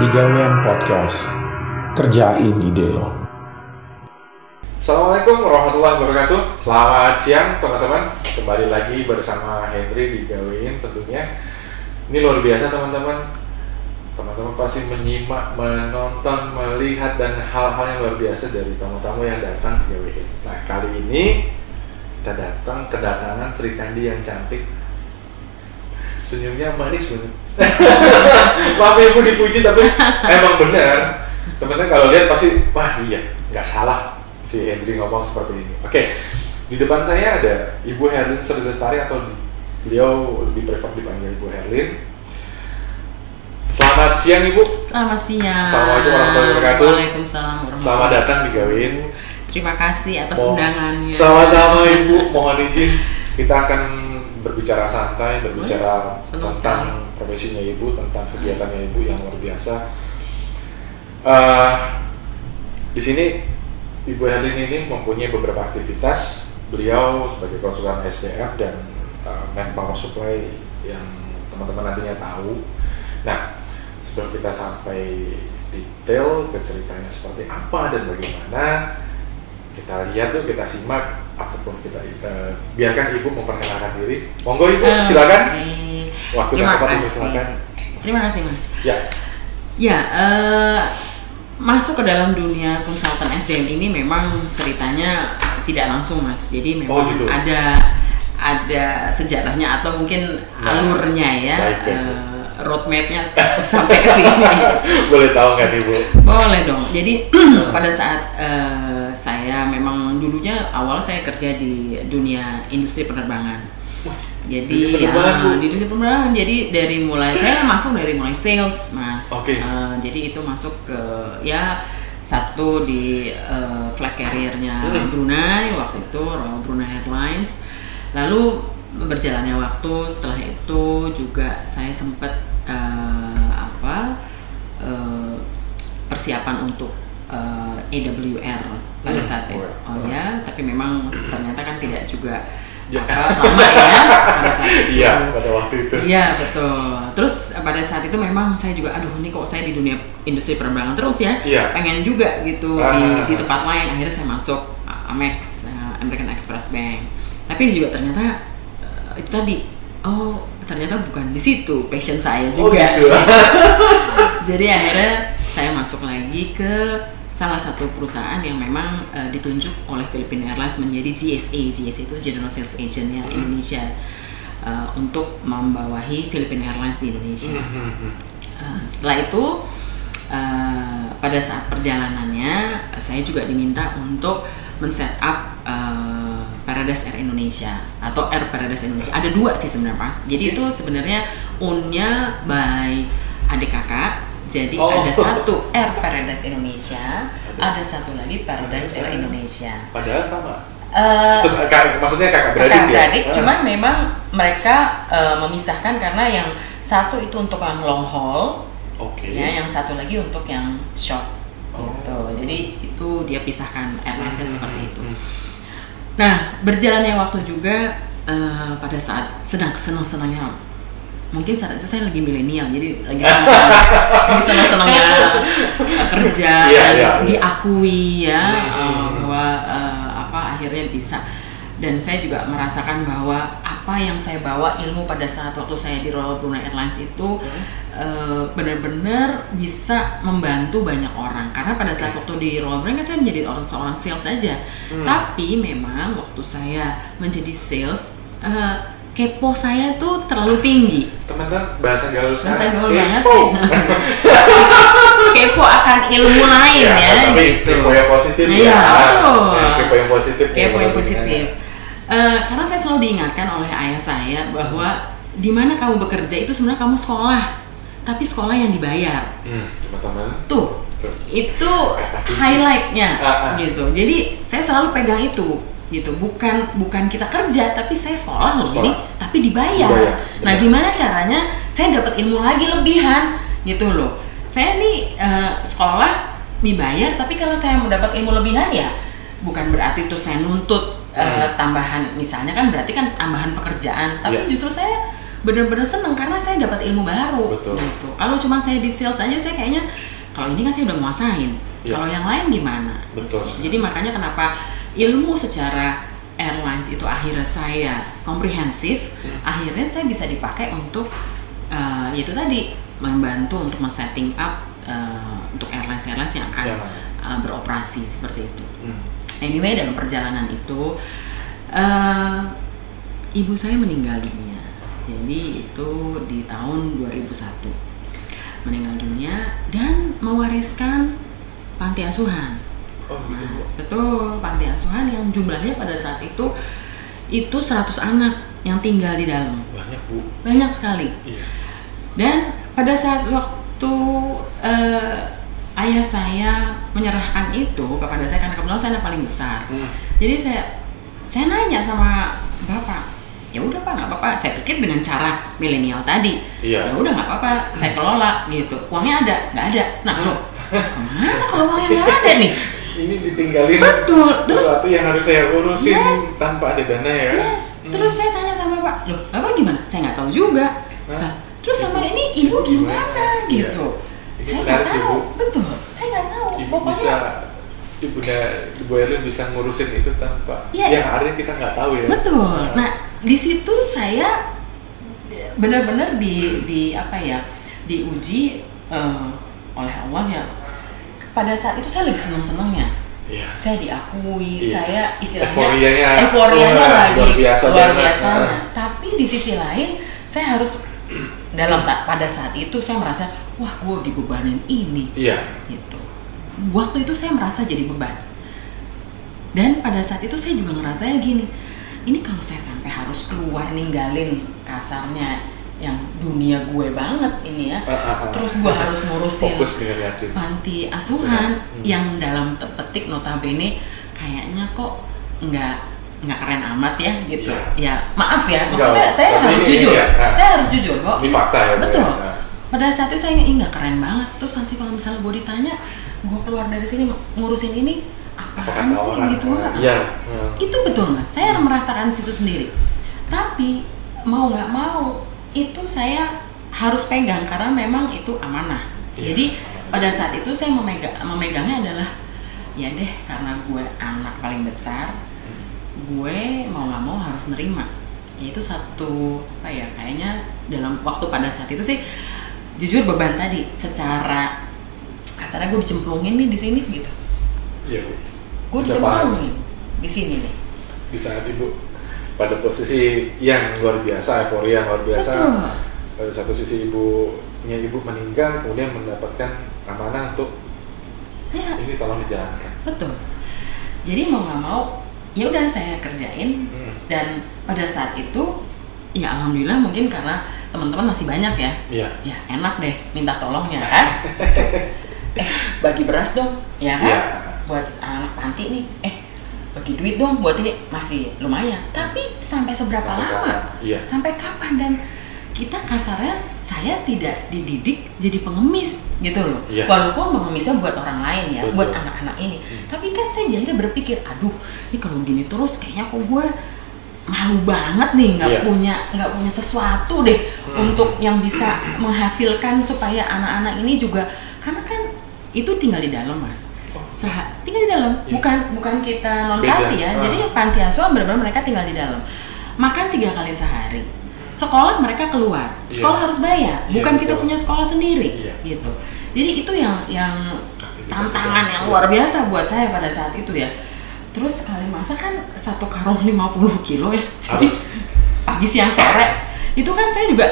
Digawean Podcast. Kerjain ide lo. Assalamualaikum warahmatullahi wabarakatuh. Selamat siang teman-teman. Kembali lagi bersama Henry di Gawein tentunya. Ini luar biasa teman-teman. Teman-teman pasti menyimak, menonton, melihat dan hal-hal yang luar biasa dari tamu-tamu yang datang di Gawein. Nah, kali ini kita kedatangan Sri Kandi yang cantik. Senyumnya manis banget. Maaf ya ibu dipuji tapi emang benar. Teman-teman kalau lihat pasti wah iya nggak salah si Henry ngomong seperti ini. Oke, di depan saya ada Ibu Herlin Sri Lestari atau beliau lebih prefer dipanggil Ibu Herlin. Selamat siang Ibu. Selamat siang. Assalamualaikum warahmatullahi wabarakatuh. Waalaikumsalam warahmatullahi. Selamat datang di Gawein. Terima kasih atas undangannya. Sama-sama Ibu. Mohon izin kita akan berbicara santai, berbicara tentang profesinya Ibu, tentang kegiatannya Ibu yang luar biasa. Di sini Ibu Herlin ini mempunyai beberapa aktivitas. Beliau sebagai konsultan SDM dan manpower supply yang teman-teman nantinya tahu. Nah, sebelum kita sampai detail ke ceritanya seperti apa dan bagaimana, kita lihat tuh, kita simak ataupun kita biarkan Ibu memperkenalkan diri. Monggo Ibu, silakan. Waktu dan tempat Ibu silakan. Terima kasih Mas. Ya. Ya, masuk ke dalam dunia konsultan SDM ini memang ceritanya tidak langsung Mas. Jadi memang gitu. ada sejarahnya atau mungkin alurnya ya. Baik. Roadmapnya sampai ke sini. Boleh tahu nggak Ibu? Boleh dong. Jadi pada saat saya memang dulunya awal saya kerja di dunia industri penerbangan. Jadi di dunia penerbangan. Jadi saya masuk dari mulai sales, Mas. Okay. Jadi itu masuk ke satu di flag carrier-nya Brunei waktu itu, Royal Brunei Airlines. Lalu berjalannya waktu setelah itu juga saya sempat persiapan untuk AWR pada saat itu. Tapi memang ternyata kan tidak juga lama ya pada saat itu. Iya, pada waktu itu. Iya, betul. Terus pada saat itu memang saya juga ini kok saya di dunia industri penerbangan terus ya. Iya. Pengen juga gitu di tempat lain. Akhirnya saya masuk Amex, American Express Bank. Tapi juga ternyata itu tadi ternyata bukan di situ passion saya juga. Gitu. Jadi akhirnya saya masuk lagi ke salah satu perusahaan yang memang ditunjuk oleh Philippine Airlines menjadi GSA. GSA itu General Sales Agent-nya Indonesia untuk membawahi Philippine Airlines di Indonesia. Setelah itu pada saat perjalanannya saya juga diminta untuk men-set up Paradise Air Indonesia atau Air Paradise Indonesia. Ada dua sih sebenarnya Mas. Jadi itu sebenarnya own-nya by adik kakak. Jadi ada satu Air Paradise Indonesia, ada satu lagi Paradise Air Indonesia. Padahal sama. Maksudnya kakak beradik ya? Cuman memang mereka memisahkan karena yang satu itu untuk yang long haul, ya, yang satu lagi untuk yang short. Gitu. Jadi itu dia pisahkan airlines-nya seperti itu. Nah, berjalannya waktu juga pada saat sedang senang-senangnya, mungkin saat itu saya lagi milenial, jadi lagi senang-senangnya kerja dan diakui ya bahwa akhirnya bisa. Dan saya juga merasakan bahwa apa yang saya bawa ilmu pada saat waktu saya di Royal Brunei Airlines itu benar-benar bisa membantu banyak orang. Karena pada saat waktu di Royal Brunei kan saya menjadi seorang sales saja. Tapi memang waktu saya menjadi sales, kepo saya tuh terlalu tinggi. Teman-teman bahasa gaul banget. Kepo akan ilmu lain ya tapi gitu. Kepo yang positif. Iya, betul. Kepo yang positif. Kepo yang positif. Karena saya selalu diingatkan oleh ayah saya bahwa di mana kamu bekerja itu sebenarnya kamu sekolah, tapi sekolah yang dibayar. Teman-teman. Tuh, itu highlightnya gitu. Jadi saya selalu pegang itu gitu. Bukan kita kerja, tapi saya sekolah loh ini, tapi dibayar. Nah, gimana caranya saya dapat ilmu lagi lebihan gitu loh. Saya nih sekolah dibayar, tapi kalau saya mendapat ilmu lebihan ya bukan berarti terus saya nuntut tambahan, misalnya kan berarti kan tambahan pekerjaan, tapi justru saya benar-benar seneng karena saya dapat ilmu baru. Betul. Gitu. Kalau cuma saya di sales aja saya kayaknya kalau ini kan saya udah nguasain. Ya. Kalau yang lain gimana? Betul. Jadi makanya kenapa ilmu secara airlines itu akhirnya saya komprehensif, akhirnya saya bisa dipakai untuk yaitu tadi membantu untuk men-setting up untuk airlines yang akan beroperasi seperti itu. Anyway, dalam perjalanan itu ibu saya meninggal dunia. Jadi itu di tahun 2001 meninggal dunia dan mewariskan panti asuhan. Mas, betul, panti asuhan yang jumlahnya pada saat itu 100 anak yang tinggal di dalam. Banyak, Bu. Banyak sekali. Iya. Dan pada saat waktu ayah saya menyerahkan itu kepada saya karena kebetulan saya anak paling besar. Jadi saya nanya sama bapak, ya udah Pak, nggak apa-apa. Saya pikir dengan cara milenial tadi, ya udah nggak apa-apa, saya kelola gitu. Uangnya ada, nggak ada. Nah lo kemana kalau uangnya nggak ada nih? Ini ditinggalin. Betul. Sesuatu yang harus saya urusin tanpa ada dana ya. Terus saya tanya sama Bapak, loh Bapak gimana? Saya nggak tahu juga. Nah, terus sama ini ibu gimana gitu? Saya nggak tahu. Betul, saya nggak tahu. Ibu bisa, Ibu Erlin bisa ngurusin itu tanpa yang hari kita nggak tahu ya. Betul. Nah di situ saya benar-benar diuji oleh Allah ya. Pada saat itu saya lagi senang-senangnya. Saya diakui, saya istilahnya euforianya lagi luar biasa. Tapi di sisi lain saya harus pada saat itu saya merasa wah gue dibebanin ini. Gitu. Waktu itu saya merasa jadi beban. Dan pada saat itu saya juga ngerasanya gini, ini kalau saya sampai harus keluar ninggalin kasarnya yang dunia gue banget ini ya, terus gue harus ngurusin panti asuhan yang dalam petik notabene kayaknya kok nggak keren amat ya gitu. Ya maaf ya, maksudnya saya harus jujur, saya harus jujur kok. Ini fakta ya. Betul. Pada saat itu saya ini nggak keren banget. Terus nanti kalau misalnya gue ditanya, gue keluar dari sini ngurusin ini apaan sih gitu? Itu betul Mas. Saya merasakan situ sendiri. Tapi mau nggak mau itu saya harus pegang karena memang itu amanah. Jadi pada saat itu saya memegangnya adalah ya deh karena gue anak paling besar, gue mau nggak mau harus nerima. Ya itu satu kayaknya dalam waktu pada saat itu sih jujur beban tadi secara kasarnya gue dicemplungin nih di sini gitu. Iya Bu. Gue dicemplungin di sini nih. Di saat Ibu pada posisi yang luar biasa, euforia luar biasa. Betul. Pada satu sisi Ibu meninggal, kemudian mendapatkan amanah untuk ini tolong dijalankan. Betul. Jadi mau nggak mau, ya udah saya kerjain. Dan pada saat itu, ya alhamdulillah mungkin karena teman-teman masih banyak ya. Ya enak deh minta tolong ya kan. Bagi beras dong, ya kan? Buat anak panti nih. Bagi duit dong buat ini, masih lumayan. Tapi sampai seberapa lama? Sampai kapan? Dan kita kasarnya saya tidak dididik jadi pengemis gitu loh. Walaupun pengemisnya buat orang lain ya, buat anak-anak ini. Tapi kan saya jadi berpikir, aduh, ini kalau gini terus kayaknya kok gue malu banget nih, nggak punya sesuatu deh untuk yang bisa menghasilkan supaya anak-anak ini juga, karena kan itu tinggal di dalam Mas. Tinggal di dalam, bukan kita non panti ya. Jadi panti asuhan benar-benar mereka tinggal di dalam. Makan 3 kali sehari. Sekolah mereka keluar. Sekolah harus bayar. Bukan kita punya sekolah sendiri gitu. Jadi itu yang tantangan yang luar biasa buat saya pada saat itu ya. Terus sekali masak kan 1 karung 50 kilo ya. Jadi pagi siang sore itu kan saya juga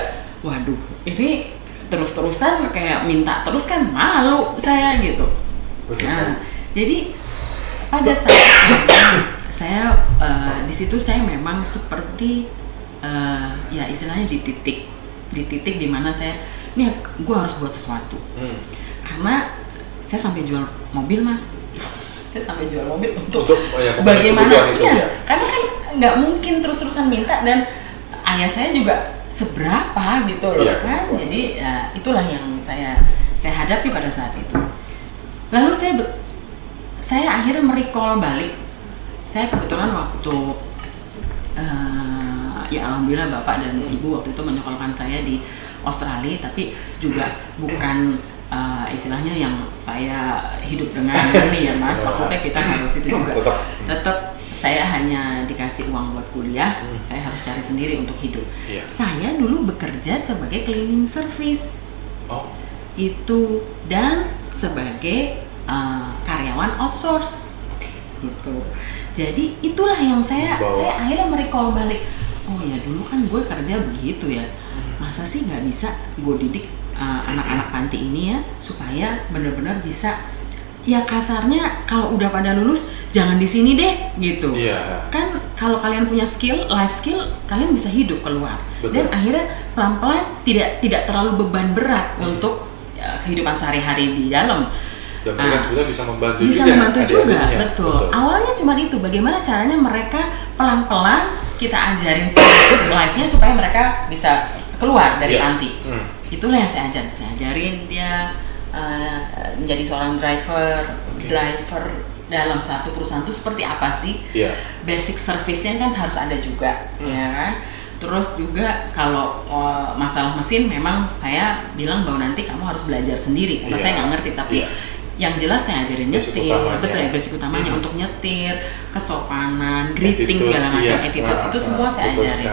waduh, ini terus-terusan kayak minta terus kan malu saya gitu. Nah, jadi pada saat saya di situ saya memang seperti ya istilahnya di titik di mana saya ini gue harus buat sesuatu. Karena saya sampai jual mobil Mas. Saya sampai jual mobil untuk bagaimana karena kan nggak mungkin terus-terusan minta dan ayah saya juga seberapa gitu loh kan. Jadi ya, itulah yang saya hadapi pada saat itu. Lalu saya akhirnya merecall balik. Saya kebetulan waktu ya ya alhamdulillah bapak dan ibu waktu itu menyekolahkan saya di Australia, tapi juga bukan istilahnya yang saya hidup dengan ini ya Mas, maksudnya kita harus itu juga tetap saya hanya dikasih uang buat kuliah, saya harus cari sendiri untuk hidup. Saya dulu bekerja sebagai cleaning service itu dan sebagai karyawan outsource gitu. Jadi itulah yang saya akhirnya merecall balik, oh ya dulu kan gue kerja begitu ya, masa sih nggak bisa gue didik anak-anak panti ini ya supaya benar-benar bisa, ya kasarnya kalau udah pada lulus jangan di sini deh gitu. Kan kalau kalian punya skill, life skill, kalian bisa hidup keluar. Dan akhirnya pelan-pelan tidak terlalu beban berat untuk kehidupan sehari-hari di dalam. Dan mereka sebenarnya bisa membantu juga, betul. Awalnya cuma itu, bagaimana caranya mereka pelan-pelan kita ajarin life-nya supaya mereka bisa keluar dari panti. Itulah yang saya ajarin dia menjadi seorang driver dalam satu perusahaan itu seperti apa sih, basic service-nya kan harus ada juga, ya kan. Terus juga kalau masalah mesin memang saya bilang bahwa nanti kamu harus belajar sendiri karena saya nggak ngerti, tapi yang jelas saya ajarin nyetir, betul ya, basic utamanya untuk nyetir, kesopanan, greeting segala macam, attitude itu semua saya ajarin.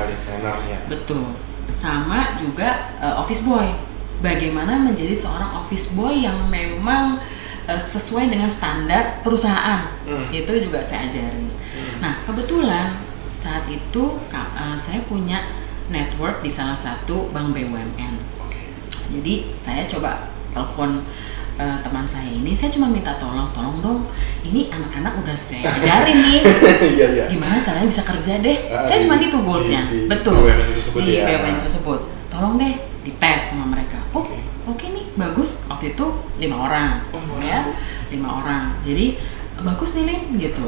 Betul. Sama juga office boy. Bagaimana menjadi seorang office boy yang memang sesuai dengan standar perusahaan, itu juga saya ajarin. Nah kebetulan saat itu saya punya network di salah satu bank BUMN. Jadi saya coba telepon teman saya ini, saya cuma minta tolong dong, ini anak-anak udah saya ajarin nih, gimana caranya bisa kerja deh. Saya cuma itu goalsnya, betul, di BUMN tersebut. Tolong deh dites sama mereka. Oke nih, bagus. Waktu itu 5 orang, ya, 5 orang. Jadi bagus nih Lin, gitu.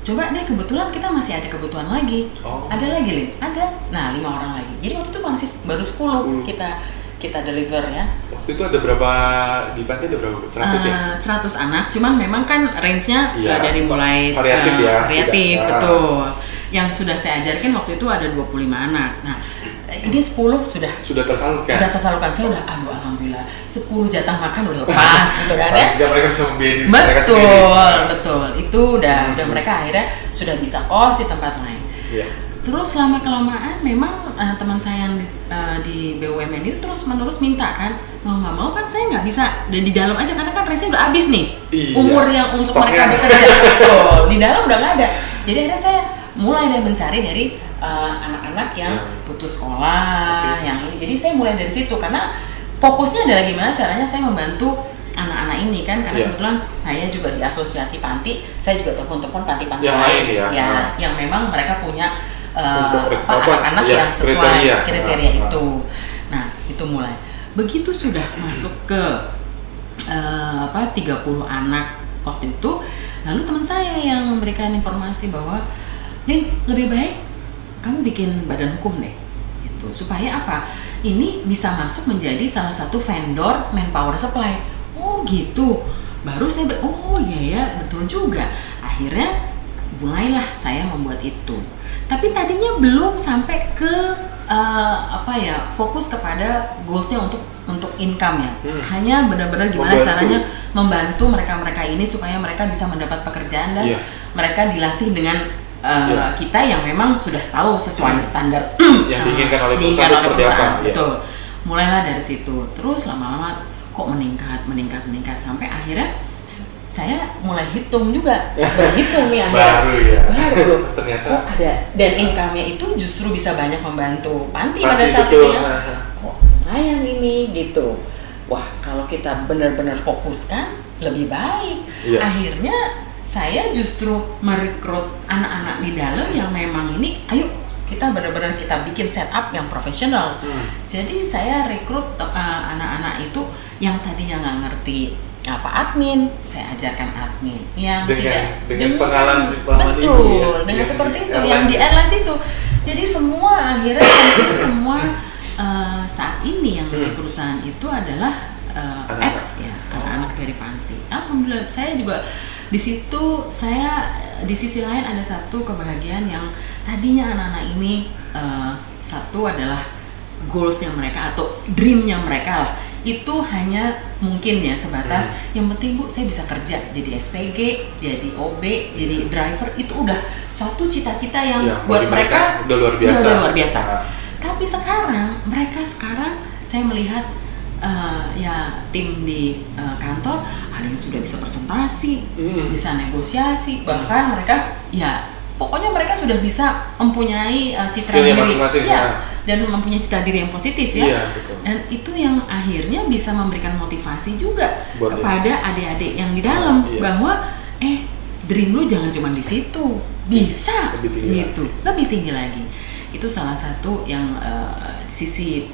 Coba deh, kebetulan kita masih ada kebutuhan lagi. Ada lagi Lin? Ada. Nah 5 orang lagi. Jadi waktu itu masih baru 10 kita deliver ya. Waktu itu ada berapa di panti, ada berapa? 100 ya? 100 anak, cuman memang kan range-nya dari mulai variatif, betul. Yang sudah saya ajarkan waktu itu ada 25 anak. Nah, ini 10 sudah tersalurkan. Saya udah alhamdulillah 10 jatah makan udah lepas gitu kan ya. Mereka bisa membiayai mereka sendiri. Betul. Itu udah mereka akhirnya sudah bisa kos di tempat lain. Terus lama-kelamaan memang teman saya yang di BUMN itu terus-menerus minta kan, mau nggak mau kan saya nggak bisa dan di dalam aja karena kan range-nya udah habis nih, umur yang untuk mereka bekerja, betul, di dalam udah nggak ada. Jadi akhirnya saya mulai mencari dari anak-anak yang putus sekolah, yang ini. Jadi saya mulai dari situ karena fokusnya adalah gimana caranya saya membantu anak-anak ini kan, karena kebetulan saya juga di asosiasi panti, saya juga telepon-telepon panti-panti lain yang memang mereka punya anak-anak yang sesuai kriteria itu. Nah itu mulai begitu sudah masuk ke 30 anak waktu itu, lalu teman saya yang memberikan informasi bahwa Lin, lebih baik kamu bikin badan hukum deh gitu, supaya apa, ini bisa masuk menjadi salah satu vendor manpower supply. Oh gitu, baru saya iya betul juga. Akhirnya mulailah saya membuat itu. Tapi tadinya belum sampai ke fokus kepada goalsnya untuk income ya. Hanya benar-benar gimana caranya membantu mereka ini supaya mereka bisa mendapat pekerjaan dan mereka dilatih dengan kita yang memang sudah tahu sesuai standar yang diinginkan oleh perusahaan. Betul. Mulailah dari situ. Terus lama-lama kok meningkat sampai akhirnya saya mulai hitung juga, berhitung nih akhirnya. Baru ternyata ada, dan income-nya itu justru bisa banyak membantu panti pada saat itu ya. Kok lumayan ini gitu. Wah, kalau kita benar-benar fokuskan lebih baik. Akhirnya saya justru merekrut anak-anak di dalam yang memang ini, ayo kita benar-benar kita bikin setup yang profesional. Jadi saya rekrut anak-anak itu yang tadinya nggak ngerti apa admin, saya ajarkan admin yang dengan pengalaman betul ibu, dengan seperti itu yang di airlines itu. Jadi semua akhirnya semua saat ini yang di perusahaan itu adalah anak-anak dari panti. Alhamdulillah saya juga di situ saya di sisi lain ada satu kebahagiaan yang tadinya anak-anak ini satu adalah goalsnya mereka atau dreamnya mereka lah, itu hanya mungkin ya sebatas yang penting Bu saya bisa kerja jadi SPG, jadi OB, jadi driver, itu udah suatu cita-cita yang buat mereka udah luar biasa. Udah luar biasa. Tapi mereka sekarang saya melihat ya tim di kantor ada yang sudah bisa presentasi, bisa negosiasi, bahkan mereka ya pokoknya mereka sudah bisa mempunyai citra diri dan mempunyai citra diri yang positif ya. Dan itu yang akhirnya bisa memberikan motivasi juga kepada adik-adik yang di dalam bahwa dream lu jangan cuma di situ, bisa lebih tinggi lagi. Itu salah satu yang sisi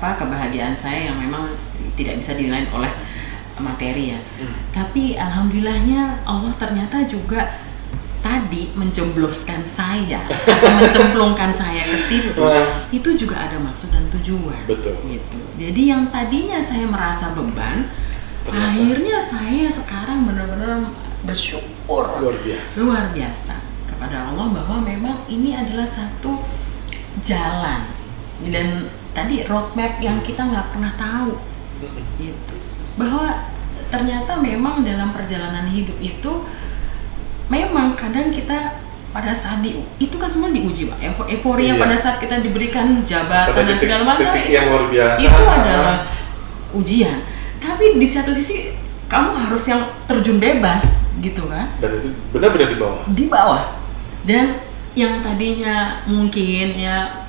kebahagiaan saya yang memang tidak bisa dinilai oleh materi ya. Tapi alhamdulillahnya Allah ternyata juga tadi menjebloskan saya atau mencemplungkan saya ke situ. Itu juga ada maksud dan tujuan. Betul. Gitu. Jadi yang tadinya saya merasa beban, ternyata akhirnya saya sekarang benar-benar bersyukur luar biasa kepada Allah bahwa memang ini adalah satu jalan dan tadi roadmap yang kita nggak pernah tahu gitu, bahwa ternyata memang dalam perjalanan hidup itu memang kadang kita pada saat itu kan semua diuji Pak, euforia pada saat kita diberikan jabatan dan segala macam itu adalah ujian, tapi di satu sisi kamu harus yang terjun bebas gitu kan, dan itu benar-benar di bawah dan yang tadinya mungkin ya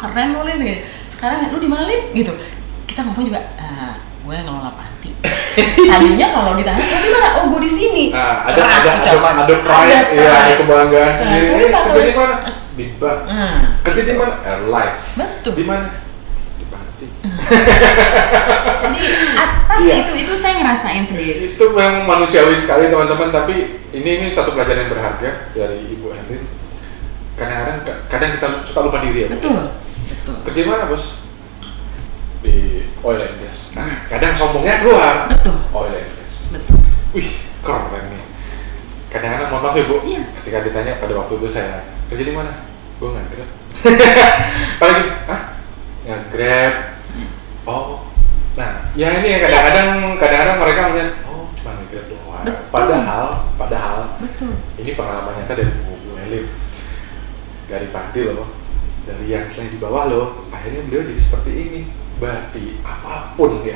keren nulis gitu, sekarang lu di mana Lip gitu, kita ngomong juga gue ngelola panti. Tadinya kalau ditanya di mana, gue di sini. Ada pride ya, ada kebanggaan sendiri. Kerja di mana? Di bank. Kerja di mana? Airlines. Betul. Di mana? Di panti. Jadi itu saya ngerasain sendiri. Itu memang manusiawi sekali teman-teman, tapi ini satu pelajaran yang berharga dari Ibu Herlin. Kadang kita suka lupa diri ya. Betul. Kerja di mana Bos? Di oil and gas. Kadang sombongnya keluar. Betul. Oil and gas. Betul. Wih, keren nih. Kadang-kadang mohon maaf ya Bu, ketika ditanya pada waktu itu saya kerja di mana? Gue nggak Grab. Apalagi, nggak Grab. Oh, nah, ya ini ya kadang-kadang mereka melihat, cuma nggak Grab doang. Padahal, betul. Ini pengalaman nyata dari Bu Herlin. Dari panti loh, dari yang selain di bawah loh, akhirnya beliau jadi seperti ini. Berarti apapun ya,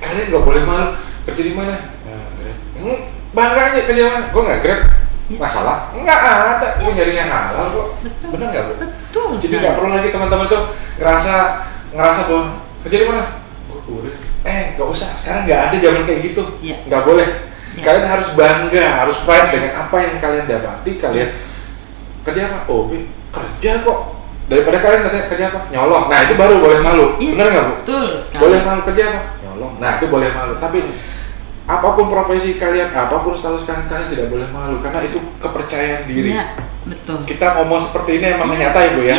kalian nggak boleh malu. Kerja di mana? Grab. Bangga aja kerja di mana? Gue nggak Grab. Masalah? Nggak ada. Gue nyari yang halal kok. Benar nggak Bu? Betul. Jadi nggak perlu lagi teman-teman tuh ngerasa bahwa kerja di mana? Gue kurir. Nggak usah. Sekarang nggak ada zaman kayak gitu. Nggak boleh. Kalian harus bangga, harus pride dengan apa yang kalian dapati. Kalian kerja apa? Kerja kok. Daripada kalian katanya kerja apa? Nyolong. Nah, itu baru boleh malu. Benar nggak Bu? Betul sekali. Boleh malu kerja apa? Nyolong. Nah, itu boleh malu. Tapi apapun profesi kalian, apapun status kalian tidak boleh malu karena itu kepercayaan diri. Iya, betul. Kita ngomong seperti ini emang nyata ya Bu ya.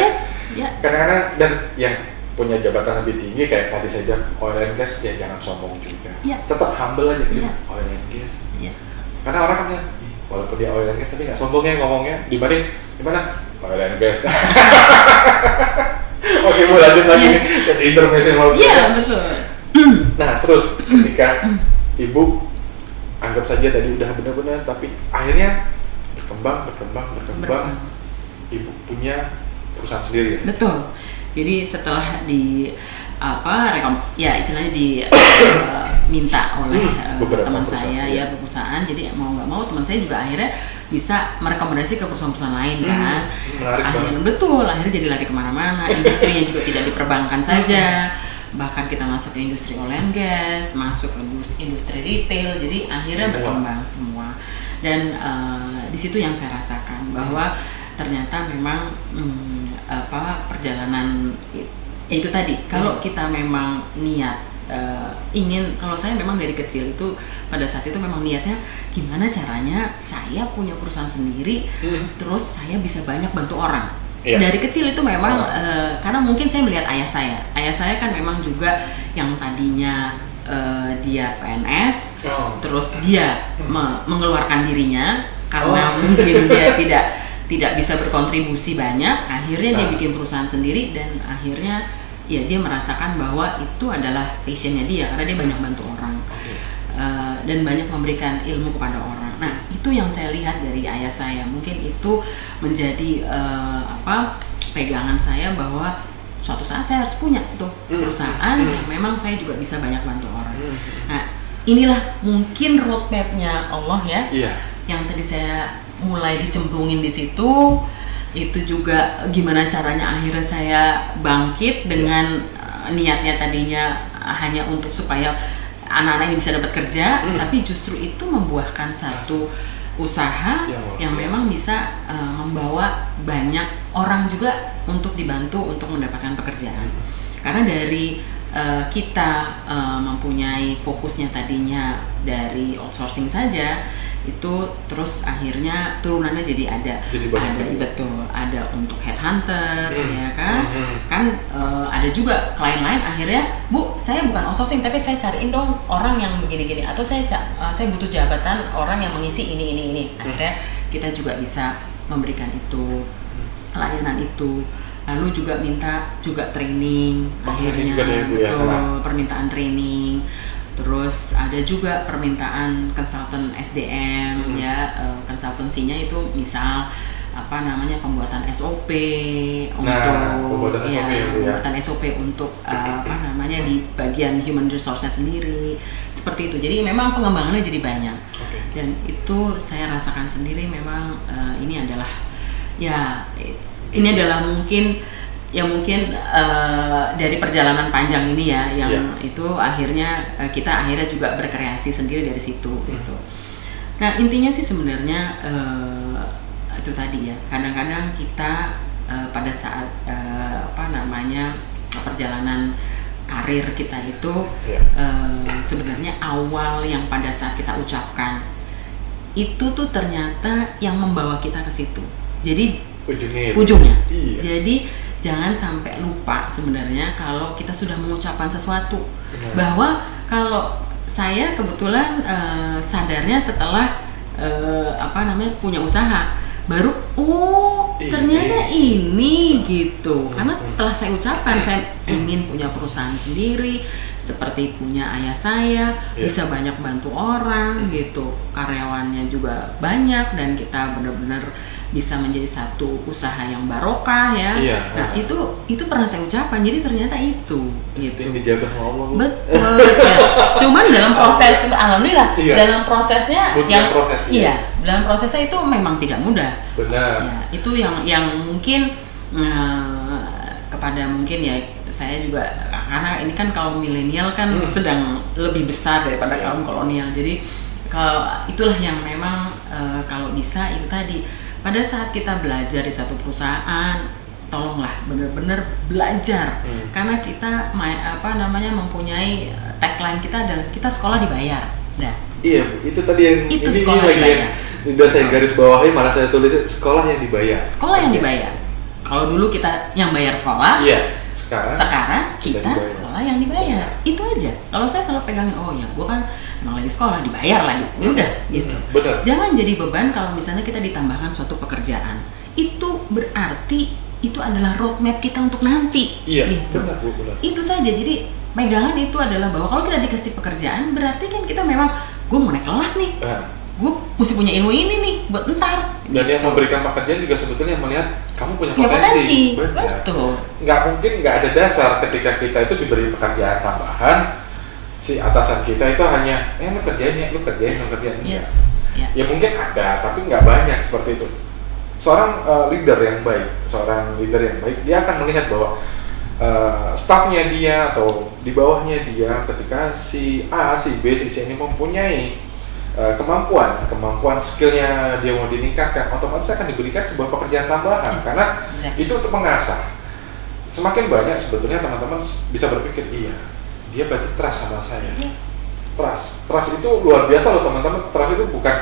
Ya. Kadang-kadang dan yang punya jabatan lebih tinggi kayak tadi saya bilang oil and gas, ya jangan sombong juga. Tetap humble aja gitu. Oil and gas. Karena orang kan walaupun dia oil and gas tapi nggak sombongnya ngomongnya dibanding di mana oil and gas. Oke Bu, lanjut lagi nih intermezzo mau. Iya betul. Nah terus ketika Ibu anggap saja tadi udah benar-benar, tapi akhirnya berkembang. Ibu punya perusahaan sendiri ya? Betul. Jadi setelah istilahnya minta oleh teman saya ya perusahaan, jadi mau nggak mau teman saya juga akhirnya bisa merekomendasi ke perusahaan-perusahaan lain kan. Akhirnya jadi lari kemana-mana, industrinya juga tidak diperbankan saja, bahkan kita masuk ke industri oil and gas, masuk ke industri retail, jadi akhirnya berkembang semua. Dan di situ yang saya rasakan bahwa ternyata memang perjalanan itu tadi, kalau kita memang niat ingin, kalau saya memang dari kecil itu pada saat itu memang niatnya gimana caranya saya punya perusahaan sendiri, terus saya bisa banyak bantu orang. Dari kecil itu memang karena mungkin saya melihat ayah saya kan memang juga yang tadinya dia PNS, terus dia mengeluarkan dirinya karena mungkin dia tidak bisa berkontribusi banyak, akhirnya dia bikin perusahaan sendiri dan akhirnya ya dia merasakan bahwa itu adalah passionnya dia karena dia banyak bantu orang dan banyak memberikan ilmu kepada orang. Nah itu yang saya lihat dari ayah saya, mungkin itu menjadi pegangan saya bahwa suatu saat saya harus punya tuh perusahaan yang memang saya juga bisa banyak bantu orang. Nah inilah mungkin roadmapnya Allah ya, yang tadi saya mulai dicemplungin di situ. Itu juga gimana caranya akhirnya saya bangkit dengan niatnya tadinya hanya untuk supaya anak-anak ini bisa dapat kerja, tapi justru itu membuahkan satu usaha yang memang bisa membawa banyak orang juga untuk dibantu untuk mendapatkan pekerjaan. Karena dari kita mempunyai fokusnya tadinya dari outsourcing saja, itu terus akhirnya turunannya jadi ada betul, ada untuk headhunter ya kan ada juga klien lain akhirnya, Bu saya bukan outsourcing tapi saya cariin dong orang yang begini-gini, atau saya butuh jabatan orang yang mengisi ini. Akhirnya kita juga bisa memberikan itu, layanan itu. Lalu juga minta juga training, akhirnya betul permintaan training. Terus ada juga permintaan konsultan SDM konsultansinya itu misal pembuatan SOP pembuatan SOP untuk di bagian human resource-nya sendiri, seperti itu. Jadi memang pengembangannya jadi banyak. Dan itu saya rasakan sendiri memang ini adalah mungkin dari perjalanan panjang ini ya yang itu akhirnya kita juga berkreasi sendiri dari situ gitu. Nah intinya sih sebenarnya itu tadi ya, kadang-kadang kita pada saat perjalanan karir kita itu sebenarnya awal yang pada saat kita ucapkan itu tuh ternyata yang membawa kita ke situ. Jadi ujungnya. Jadi jangan sampai lupa sebenarnya kalau kita sudah mengucapkan sesuatu. Bahwa kalau saya kebetulan sadarnya setelah punya usaha, baru ternyata ini gitu. Karena setelah saya ucapkan saya ingin punya perusahaan sendiri seperti punya ayah saya, bisa banyak bantu orang gitu, karyawannya juga banyak, dan kita benar-benar bisa menjadi satu usaha yang barokah ya. Nah itu pernah saya ucapkan, jadi ternyata itu gitu. Ini dijaga sama Allah. Betul ya. Cuman dalam proses, alhamdulillah dalam prosesnya dalam prosesnya itu memang tidak mudah. Benar. Ya, itu yang mungkin kepada mungkin ya saya juga, karena ini kan kaum milenial kan sedang lebih besar daripada kaum kolonial. Jadi kalau itulah yang memang kalau bisa itu tadi, pada saat kita belajar di satu perusahaan, tolonglah benar-benar belajar. Karena kita mempunyai tagline kita adalah kita sekolah dibayar. Nah, iya Bu, itu tadi yang itu ini sekolah dibayar. Udah saya garis bawahi, malah saya tulis sekolah yang dibayar. Sekolah yang dibayar. Kalau dulu kita yang bayar sekolah, sekarang kita sekolah yang dibayar. Itu aja. Kalau saya selalu pegangin, gue kan emang lagi sekolah, dibayar lagi, udah gitu. Benar. Jangan jadi beban kalau misalnya kita ditambahkan suatu pekerjaan. Itu berarti itu adalah roadmap kita untuk nanti. Gitu. Benar. Itu saja. Jadi pegangan itu adalah bahwa kalau kita dikasih pekerjaan, berarti kan kita memang, gue mau naik kelas nih. Gue mesti punya ilmu ini nih buat ntar. Dan yang memberikan pekerjaan juga sebetulnya melihat kamu punya potensi. Betul. Nggak mungkin nggak ada dasar ketika kita itu diberi pekerjaan tambahan, si atasan kita itu hanya lu kerjain. Yes. Ya mungkin ada, tapi nggak banyak seperti itu. Seorang leader yang baik, dia akan melihat bahwa staffnya dia atau di bawahnya dia, ketika si A, si B, si C ini mempunyai kemampuan skillnya dia mau ditingkatkan, otomatis akan diberikan sebuah pekerjaan tambahan. Karena itu untuk mengasah. Semakin banyak sebetulnya teman-teman bisa berpikir, dia berarti trust sama saya. Trust itu luar biasa loh teman-teman. Trust itu bukan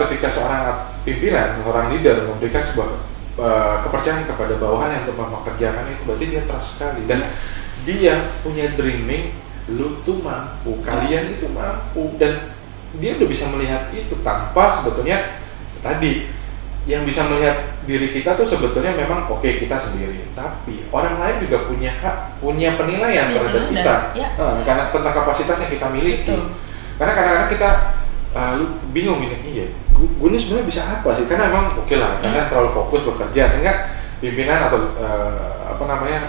ketika seorang pimpinan, seorang leader memberikan sebuah kepercayaan kepada bawahannya untuk mempekerjakan, itu berarti dia trust sekali. Dan dia punya dreaming, lu tuh mampu, kalian itu mampu, dan dia udah bisa melihat itu tanpa sebetulnya tadi yang bisa melihat diri kita tuh sebetulnya memang oke, kita sendiri, tapi orang lain juga punya hak, punya penilaian terhadap kita karena tentang kapasitas yang kita miliki. Betul. Karena kadang-kadang kita bingung ini, iya, gue ini sebenarnya bisa apa sih? Karena emang oke lah, karena terlalu fokus bekerja sehingga pimpinan atau